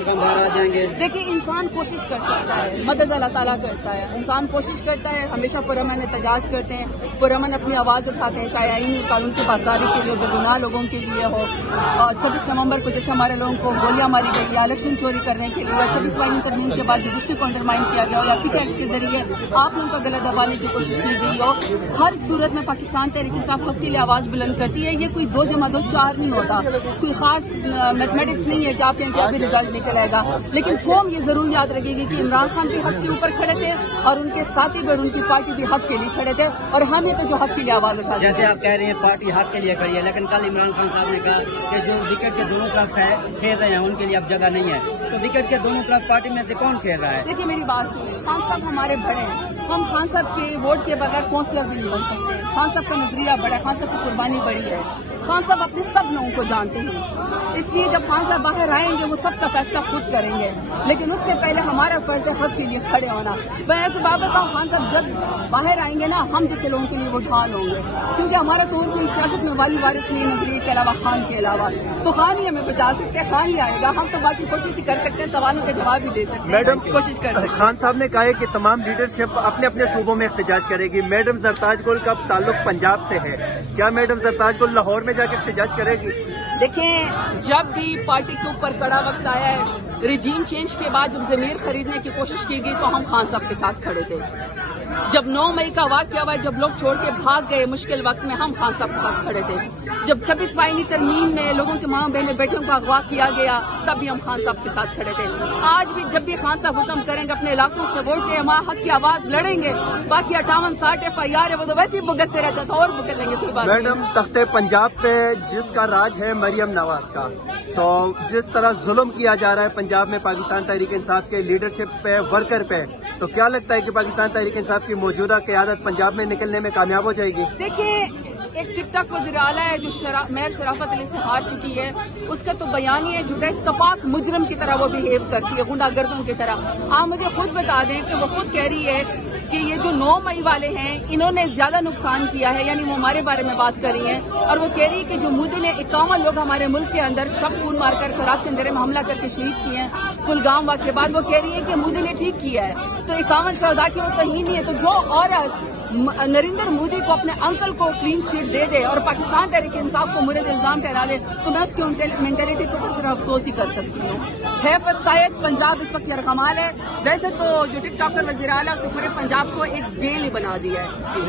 باہر آ جائیں گے؟ دیکھیے انسان کوشش کر سکتا ہے، مدد اللہ تعالیٰ کرتا ہے، انسان کوشش کرتا ہے، ہمیشہ پرامن احتجاج کرتے ہیں، پرامن اپنی آواز اٹھاتے ہیں، چاہے آئین اور قانون کی پاسداری کے لیے بے گناہ لوگوں کے لیے ہو۔ 26 نومبر کو جیسے ہمارے لوگوں کو گولیاں ماری گئی یا الیکشن چوری کرنے کے لیے، 26 آئین ترمیم کے بعد جوڈیشری کو انڈرمائن کیا گیا یا پک ایکٹ کے ذریعے آپ لوگوں کا گلا دبانے کی کوشش کی گئی ہو، ہر صورت میں پاکستان تحریک انصاف حق کے لیے آواز بلند کرتی ہے۔ یہ کوئی 2 + 2 4 نہیں ہوتا، کوئی خاص میتھمیٹکس نہیں ہے کہ آپ کہیں کیا بھی رزلٹ نکل آئے گا، لیکن قوم یہ ضرور یاد رکھے گی کہ عمران خان بھی حق کے اوپر کھڑے تھے اور ان کے ساتھی بھی ان کی پارٹی بھی حق کے لیے کھڑے تھے، اور ہم یہ تو جو حق کے لیے آواز اٹھا جیسے آپ کہہ رہے ہیں پارٹی حق کے لیے کھڑی ہے، لیکن کل عمران خان صاحب نے کہا کہ جو وکٹ کے دونوں طرف کھیل رہے ہیں ان کے لیے اب جگہ نہیں ہے، تو وکٹ کے دونوں طرف پارٹی میں سے کون کھیل رہا ہے؟ دیکھیے میری بات سنیے، خان صاحب ہمارے بڑے ہیں، ہم خان صاحب کے ووٹ کے بغیر کونسلر بھی نہیں بن سکتے۔ خان صاحب کا نظریہ بڑا ہے، خان صاحب کی قربانی بڑی ہے، خان صاحب اپنے سب لوگوں کو جانتے ہیں، اس لیے جب خان صاحب باہر آئیں گے وہ سب کا فیصلہ خود کریں گے، لیکن اس سے پہلے ہمارا فرض ہے حق کے لیے کھڑے ہونا۔ میں تو بابر کا خان صاحب جب باہر آئیں گے نا، ہم جیسے لوگوں کے لیے وہ ڈھال ہوں گے، کیونکہ ہمارا تو کوئی سیاست میں والی وارث نہیں نظریے کے علاوہ، خان کے علاوہ، تو خان ہی ہمیں بچا سکتے ہیں، خان ہی آئے گا، ہم تو باقی کوشش ہی کر سکتے ہیں، سوالوں کے جواب بھی دے سکتے ہیں، میڈم کوشش کر سکتے ہیں۔ خان صاحب نے کہا ہے کہ تمام لیڈرشپ اپنے اپنے صوبوں میں احتجاج کرے گی، میڈم زرتاج گل کا تعلق پنجاب سے ہے، کیا میڈم زرتاج گل لاہور میں جا کے احتجاج کرے گی؟ دیکھیں جب بھی پارٹی کے اوپر کڑا وقت آیا ہے، رجیم چینج کے بعد جب ضمیر خریدنے کی کوشش کی گئی تو ہم خان صاحب کے ساتھ کھڑے تھے۔ جب 9 مئی کا واقعہ ہوا، جب لوگ چھوڑ کے بھاگ گئے مشکل وقت میں، ہم خان صاحب کے ساتھ کھڑے تھے۔ جب 26 آئینی ترمیم میں لوگوں کے ماں بہنیں بیٹیوں کا اغوا کیا گیا، تب بھی ہم خان صاحب کے ساتھ کھڑے تھے۔ آج بھی جب بھی خان صاحب حکم کریں گے اپنے علاقوں سے ووٹ لیں، وہاں حق کی آواز لڑیں گے، باقی 58-60 FIR ہے وہ تو ویسے ہی بھگتتے رہتے تھے اور بھگت لیں گے، کوئی بات نہیں۔ میڈم تختے پنجاب پہ جس کا راج ہے مریم نواز کا، تو جس طرح ظلم کیا جا رہا ہے پنجاب میں پاکستان تحریک انصاف کے لیڈرشپ پہ، ورکر پہ، تو کیا لگتا ہے کہ پاکستان تحریک انصاف کی موجودہ قیادت پنجاب میں نکلنے میں کامیاب ہو جائے گی؟ دیکھیں ایک ٹک ٹاک وزیر اعلیٰ ہے جو میئر شرافت علی سے ہار چکی ہے، اس کا تو بیان ہی ہے جھوٹے صفاق مجرم کی طرح وہ بہیو کرتی ہے، غنڈہ گردوں کی طرح۔ آپ مجھے خود بتا دیں کہ وہ خود کہہ رہی ہے کہ یہ جو 9 مئی والے ہیں انہوں نے زیادہ نقصان کیا ہے، یعنی وہ ہمارے بارے میں بات کر رہی ہیں، اور وہ کہہ رہی ہے کہ جو مودی نے 51 لوگ ہمارے ملک کے اندر شب خون مار کر رات کے اندھیرے میں حملہ کر کے شہید کیے ہیں کلگام واقعے کے بعد، وہ کہہ رہی ہے کہ مودی نے ٹھیک کیا ہے، تو 51 شہداء کی وہ توہین نہیں ہے۔ تو جو عورت نریندر مودی کو اپنے انکل کو کلین چٹ دے دے اور پاکستان تحریک انصاف کو مرید الزام ٹھہرا لے، تو میں اس کی مینٹلٹی کو صرف افسوس ہی کر سکتی ہوں۔ ہے فستایت پنجاب اس وقت یرغمال ہے، ویسے تو جو ٹک ٹاکر وزیر اعلیٰ اس نے پورے پنجاب کو ایک جیل ہی بنا دیا ہے۔